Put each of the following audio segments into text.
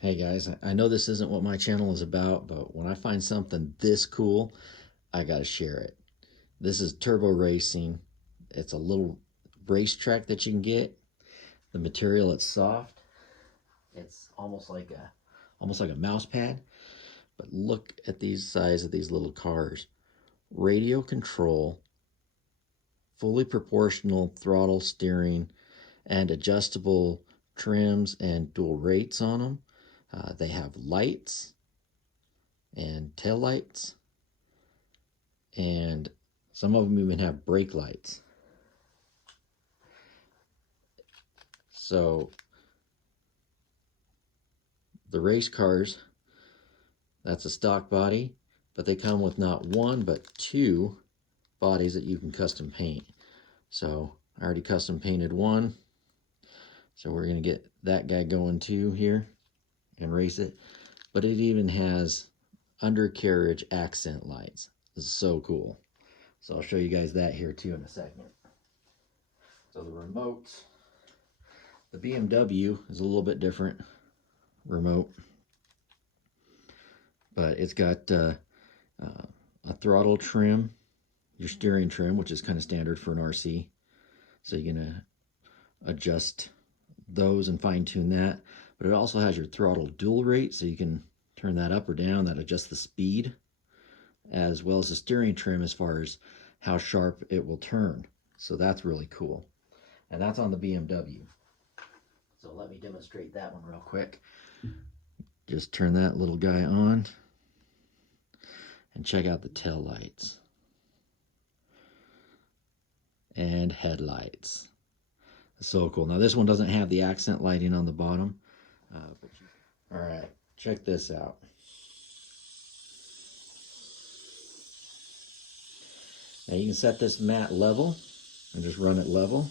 Hey guys, I know this isn't what my channel is about, but when I find something this cool, I gotta share it. This is turbo racing. It's a little racetrack that you can get. The material, it's soft. It's almost like a mouse pad. But look at these size of these little cars. Radio control, fully proportional throttle steering, and adjustable trims and dual rates on them. They have lights and tail lights, and some of them even have brake lights. So the race cars, that's a stock body, but they come with not one but two bodies that you can custom paint. So I already custom painted one, so we're gonna get that guy going too here and race it. But it even has undercarriage accent lights. This is so cool. So I'll show you guys that here too in a second. So the remotes, the BMW is a little bit different remote, but it's got a throttle trim, your steering trim, which is kind of standard for an RC. So you're gonna adjust those and fine tune that. But it also has your throttle dual rate, so you can turn that up or down. That adjusts the speed, as well as the steering trim as far as how sharp it will turn. So that's really cool. And that's on the BMW. So let me demonstrate that one real quick. Just turn that little guy on and check out the tail lights and headlights. So cool. Now this one doesn't have the accent lighting on the bottom. All right, check this out. Now you can set this mat level and just run it level.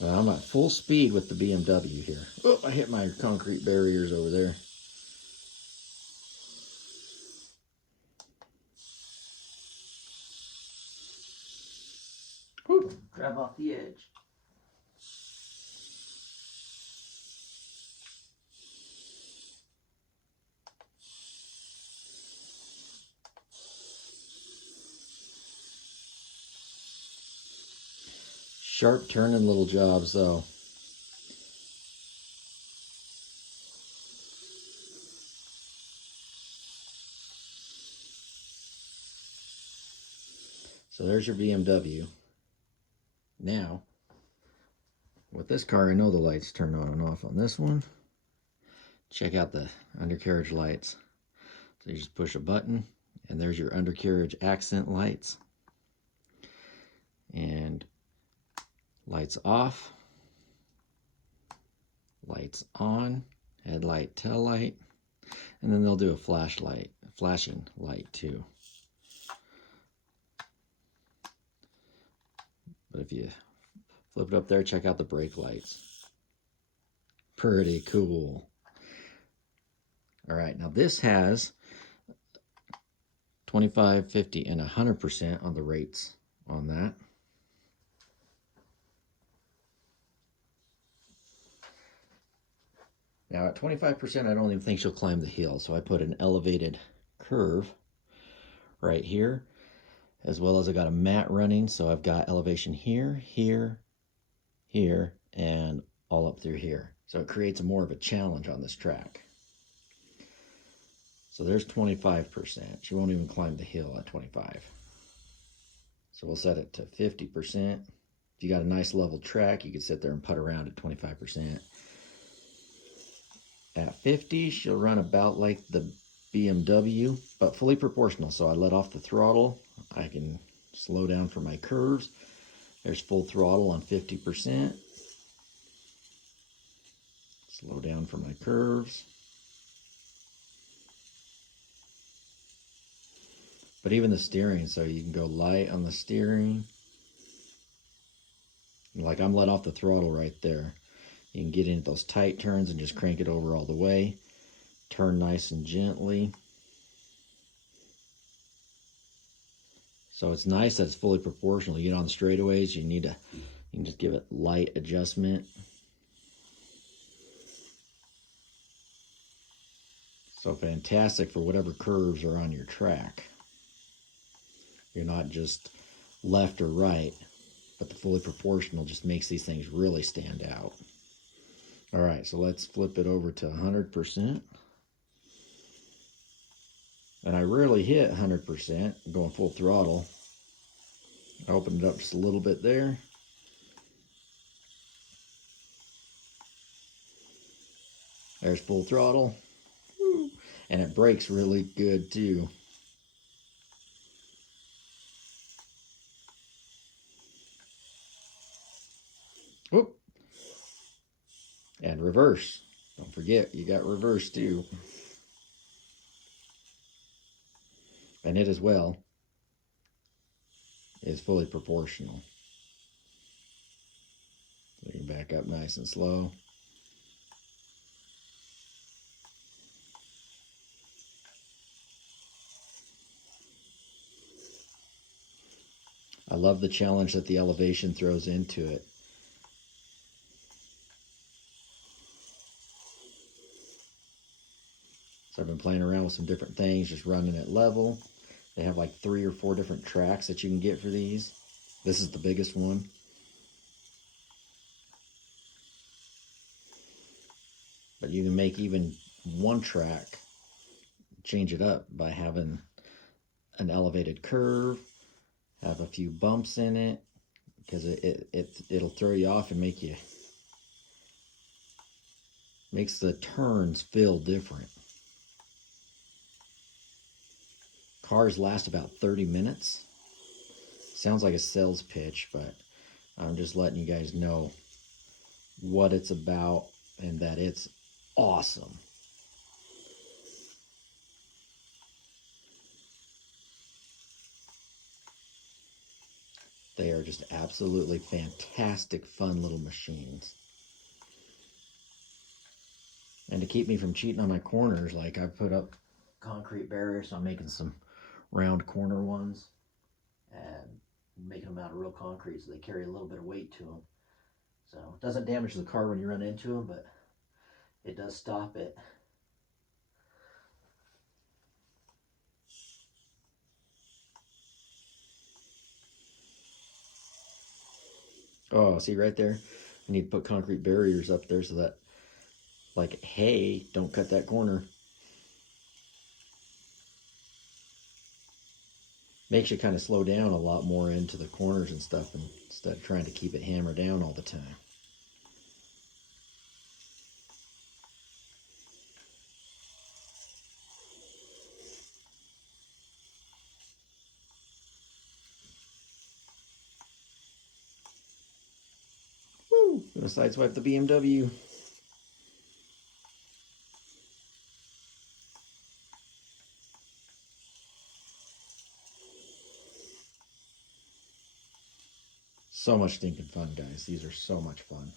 Now I'm at full speed with the BMW here. Oh, I hit my concrete barriers over there. Whew, grab off the edge. Sharp turning little jobs though. So there's your BMW. Now, with this car, I know the lights turn on and off on this one. Check out the undercarriage lights. So you just push a button, and there's your undercarriage accent lights. And lights off, lights on, headlight, tail light, and then they'll do a flashing light too. But if you flip it up there, check out the brake lights. Pretty cool. All right, now this has 25, 50, and 100% on the rates on that. Now at 25%, I don't even think she'll climb the hill, so I put an elevated curve right here, as well as I got a mat running, so I've got elevation here, here, here, and all up through here. So it creates more of a challenge on this track. So there's 25%. She won't even climb the hill at 25. So we'll set it to 50%. If you got a nice level track, you can sit there and putt around at 25%. At 50, she'll run about like the BMW, but fully proportional. So I let off the throttle. I can slow down for my curves. There's full throttle on 50%. Slow down for my curves. But even the steering, so you can go light on the steering. Like I'm let off the throttle right there. You can get into those tight turns and just crank it over all the way. Turn nice and gently. So it's nice that it's fully proportional. You get on the straightaways, you can just give it light adjustment. So fantastic for whatever curves are on your track. You're not just left or right, but the fully proportional just makes these things really stand out. All right, so let's flip it over to 100%. And I rarely hit 100%, I'm going full throttle. I opened it up just a little bit there. There's full throttle. Woo. And it brakes really good too. Whoop. And reverse. Don't forget, you got reverse too. And it as well is fully proportional. So you can back up nice and slow. I love the challenge that the elevation throws into it. So I've been playing around with some different things, just running it level. They have like 3 or 4 different tracks that you can get for these. This is the biggest one. But you can make even one track, change it up by having an elevated curve, have a few bumps in it, because it'll throw you off and makes the turns feel different. Cars last about 30 minutes. Sounds like a sales pitch, but I'm just letting you guys know what it's about and that it's awesome. They are just absolutely fantastic, fun little machines. And to keep me from cheating on my corners, like I've put up concrete barriers, so I'm making some round corner ones and making them out of real concrete so they carry a little bit of weight to them. So it doesn't damage the car when you run into them, but it does stop it. Oh, see right there? I need to put concrete barriers up there so that, like, hey, don't cut that corner. Makes you kind of slow down a lot more into the corners and stuff instead of trying to keep it hammered down all the time. Woo! Gonna sideswipe the BMW. So much stinking fun, guys. These are so much fun.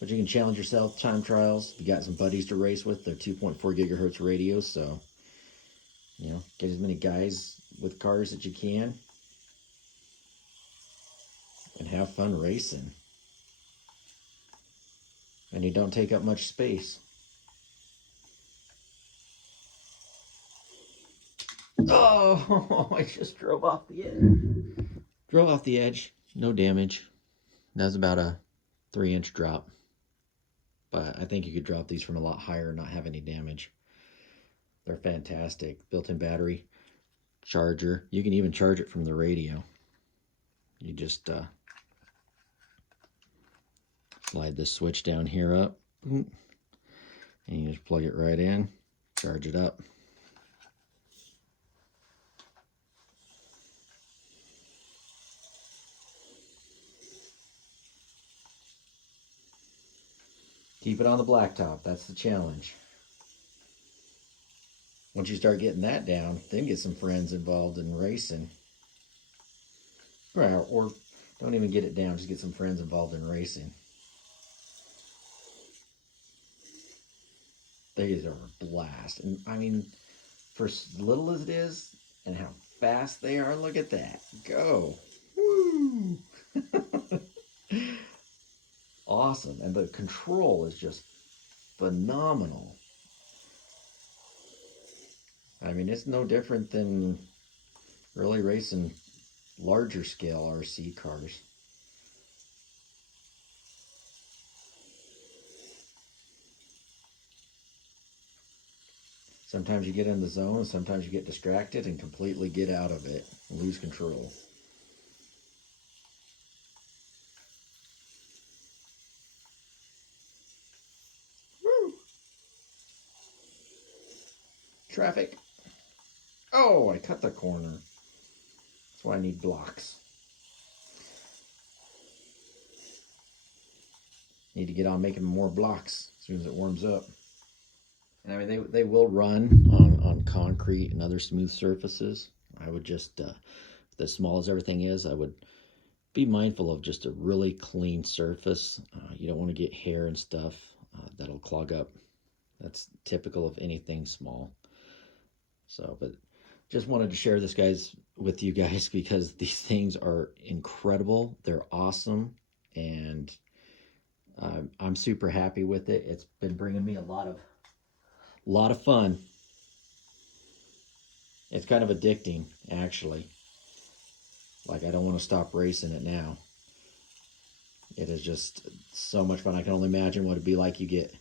But you can challenge yourself, time trials. You got some buddies to race with. They're 2.4 gigahertz radios, so get as many guys with cars that you can and have fun racing. And you don't take up much space. Oh, I just drove off the edge. Drove off the edge, no damage. That was about a 3-inch drop. But I think you could drop these from a lot higher and not have any damage. They're fantastic. Built-in battery, charger. You can even charge it from the radio. You just slide this switch down here up, and you just plug it right in, charge it up. Keep it on the blacktop. That's the challenge. Once you start getting that down, then get some friends involved in racing. Or don't even get it down, just get some friends involved in racing. These are a blast. And I mean, for as little as it is and how fast they are. Look at that. Go. Woo! Awesome. And the control is just phenomenal. I mean, it's no different than really racing larger scale RC cars. Sometimes you get in the zone, sometimes you get distracted and completely get out of it and lose control. Woo! Traffic. Oh, I cut the corner. That's why I need blocks. Need to get on making more blocks as soon as it warms up. And I mean, they will run on concrete and other smooth surfaces. I would just, as small as everything is, I would be mindful of just a really clean surface. You don't want to get hair and stuff that'll clog up. That's typical of anything small. So, but just wanted to share this with you guys because these things are incredible. They're awesome, and I'm super happy with it. It's been bringing me a lot of fun. It's kind of addicting, actually. Like, I don't want to stop racing it now. It is just so much fun. I can only imagine what it'd be like. You get,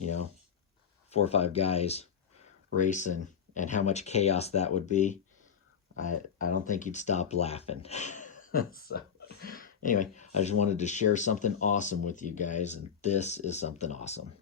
4 or 5 guys racing and how much chaos that would be. I don't think you'd stop laughing. So anyway, I just wanted to share something awesome with you guys, and this is something awesome.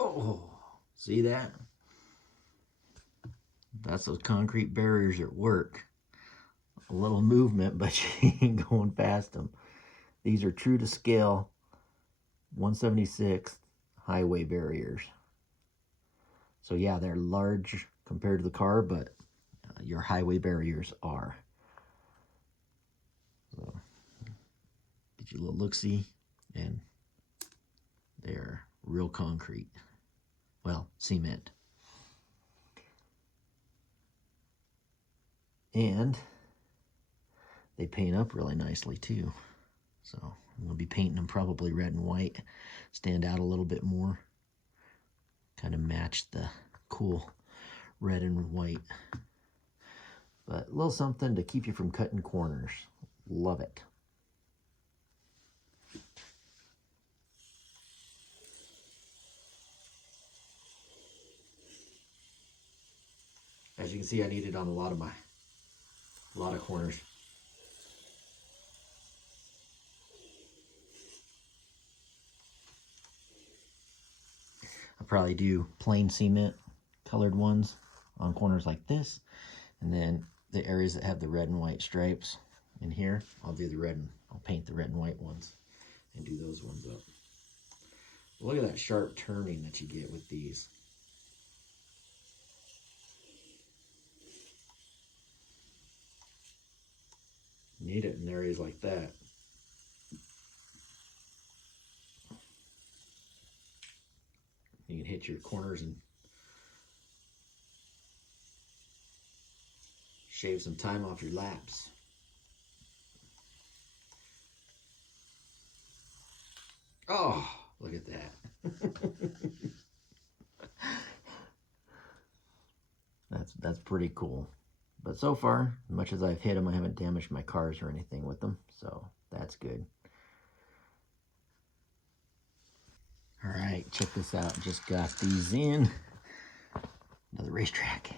Oh, see that? That's those concrete barriers at work. A little movement, but you ain't going past them. These are true to scale 1/76 highway barriers. So yeah, they're large compared to the car, but your highway barriers are. So get you a little look-see, and they're real concrete. Well, cement. And they paint up really nicely too. So I'm going to be painting them probably red and white, stand out a little bit more, kind of match the cool red and white. But a little something to keep you from cutting corners. Love it. As you can see, I need it on a lot of corners. I'll probably do plain cement colored ones on corners like this, and then the areas that have the red and white stripes in here, I'll paint the red and white ones and do those ones up. Look at that sharp turning that you get with these. Need it in areas like that. You can hit your corners and shave some time off your laps. Oh, look at that. That's pretty cool. But so far, as much as I've hit them, I haven't damaged my cars or anything with them. So that's good. All right, check this out. Just got these in. Another racetrack.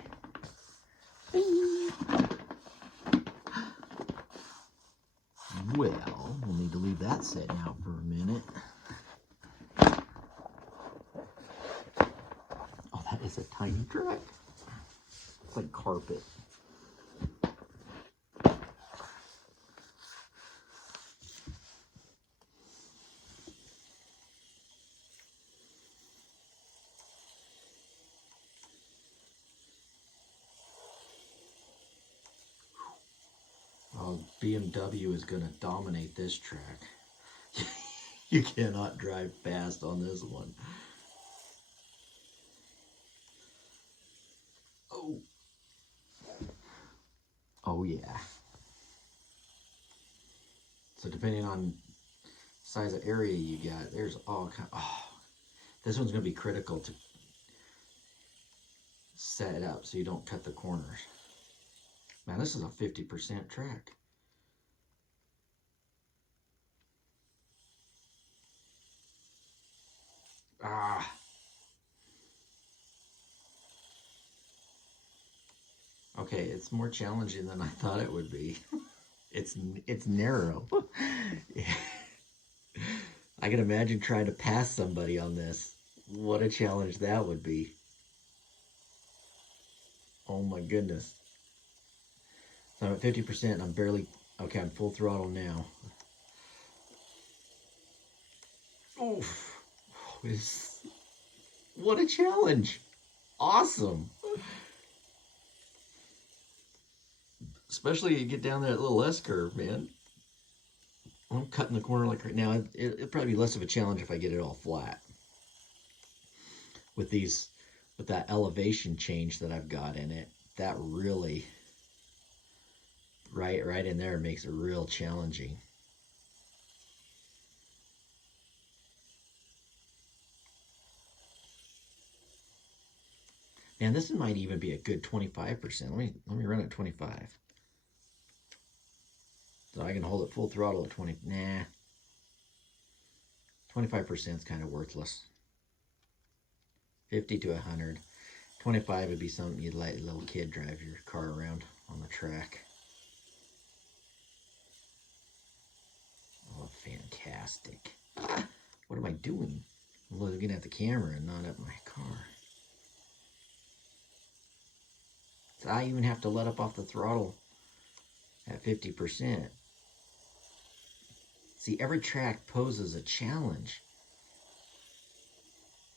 Well, we'll need to leave that sitting out for a minute. Oh, that is a tiny track. It's like carpet. Oh, BMW is going to dominate this track. You cannot drive fast on this one. Oh. Oh, yeah. So depending on size of area you got, there's all kind of, oh, this one's going to be critical to set it up so you don't cut the corners. Man, this is a 50% track. Ah. Okay, it's more challenging than I thought it would be. It's narrow. I can imagine trying to pass somebody on this. What a challenge that would be. Oh my goodness. So I'm at 50%. I'm barely, okay, I'm full throttle now. Oof. What a challenge. Awesome. Especially you get down that little S curve, man. I'm cutting the corner like right now. It'll probably be less of a challenge if I get it all flat. With that elevation change that I've got in it, that really, right in there makes it real challenging. And this might even be a good 25%. Let me run at 25. So I can hold it full throttle at 20. Nah. 25% is kind of worthless. 50 to 100. 25 would be something you'd let a little kid drive your car around on the track. Oh, fantastic. Ah, what am I doing? I'm looking at the camera and not at my car. So I even have to let up off the throttle at 50%. See, every track poses a challenge.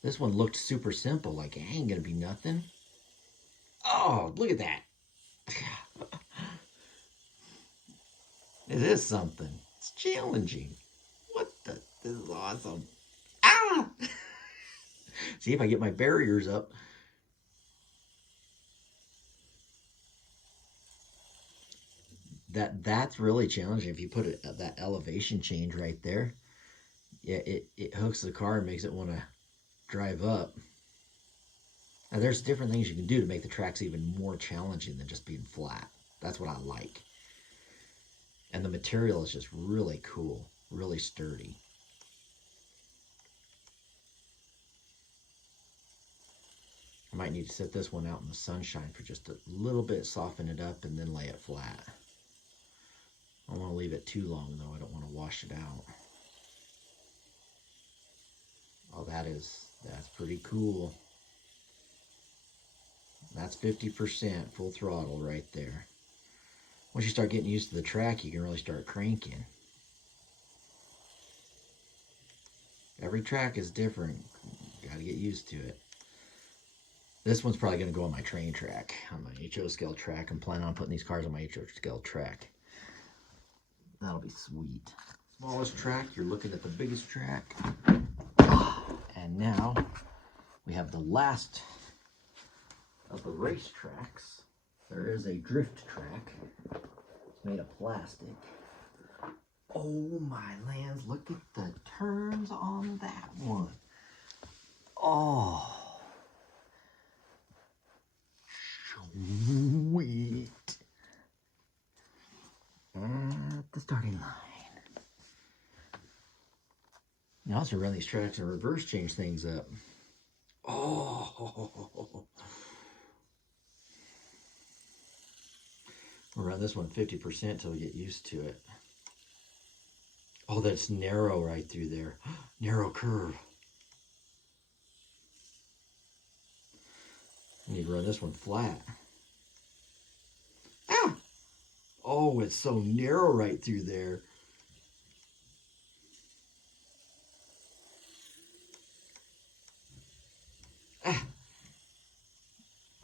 This one looked super simple, like it ain't gonna be nothing. Oh, look at that. It is something. It's challenging. What the? This is awesome. Ah! See if I get my barriers up. That's really challenging. If you put it at that elevation change right there, yeah, it hooks the car and makes it want to drive up. Now there's different things you can do to make the tracks even more challenging than just being flat. That's what I like. And the material is just really cool, really sturdy. I might need to set this one out in the sunshine for just a little bit, soften it up, and then lay it flat. I don't want to leave it too long, though. I don't want to wash it out. Oh, that's pretty cool. That's 50% full throttle right there. Once you start getting used to the track, you can really start cranking. Every track is different. You got to get used to it. This one's probably going to go on my train track, on my HO scale track. I'm planning on putting these cars on my HO scale track. That'll be sweet. Smallest track, you're looking at the biggest track. And now we we have the last of the race tracks. There is a drift track. It's made of plastic. Oh my lands, look at the turns on that one. Oh, sweet. At the starting line. You also run these tracks and reverse change things up. Oh. We'll run this one 50% till we get used to it. Oh, that's narrow right through there. Narrow curve. I need to run this one flat. Ah! Oh, it's so narrow right through there. Ah!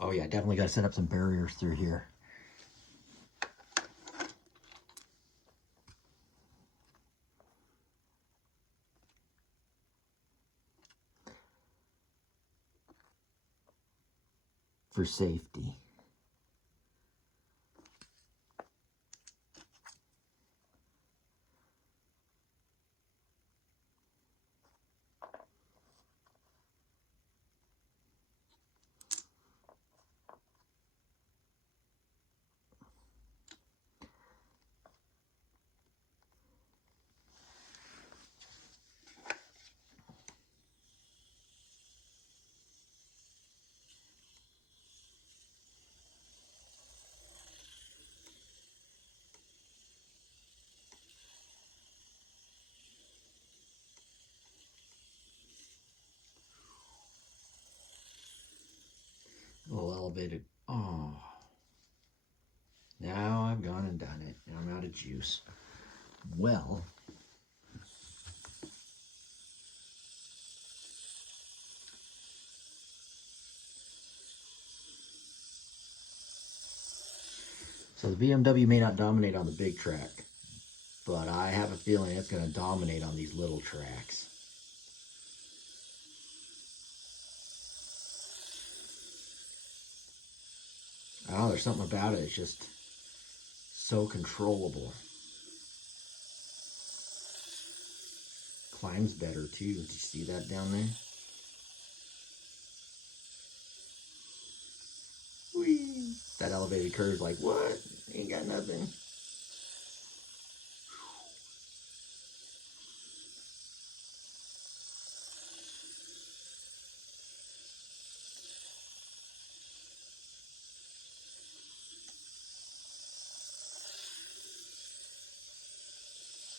Oh yeah, definitely got to set up some barriers through here. For safety. A little elevated. Oh. Now I've gone and done it. Now I'm out of juice. Well. So the BMW may not dominate on the big track, but I have a feeling it's going to dominate on these little tracks. Oh, there's something about it. It's just so controllable. Climbs better too. Did you see that down there? Whee! That elevated curve's like, what? Ain't got nothing.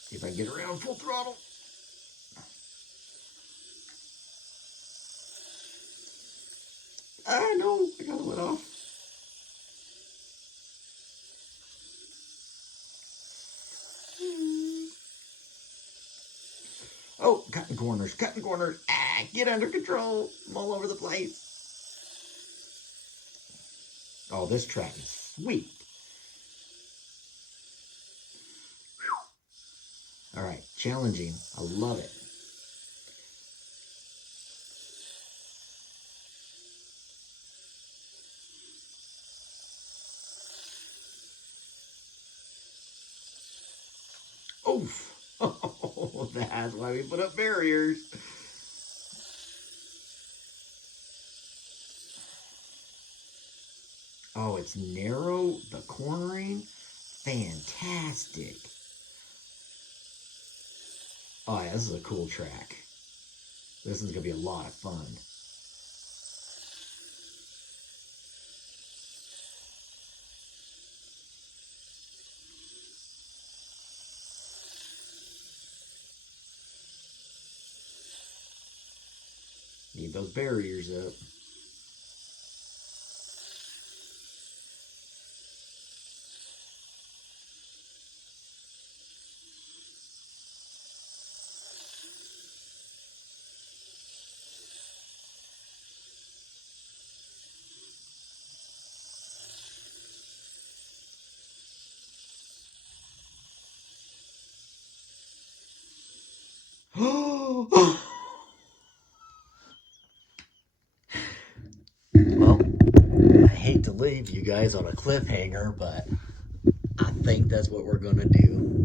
See if I can get around full throttle. I know, I got to let off. Oh, cutting corners, cutting corners. Ah, get under control. I'm all over the place. Oh, this track is sweet. All right, challenging. I love it. Oof. Oh, that's why we put up barriers. Oh, it's narrow, the cornering, fantastic. Oh yeah, this is a cool track. This is gonna be a lot of fun. Need those barriers up. leave you guys on a cliffhanger, but I think that's what we're gonna do.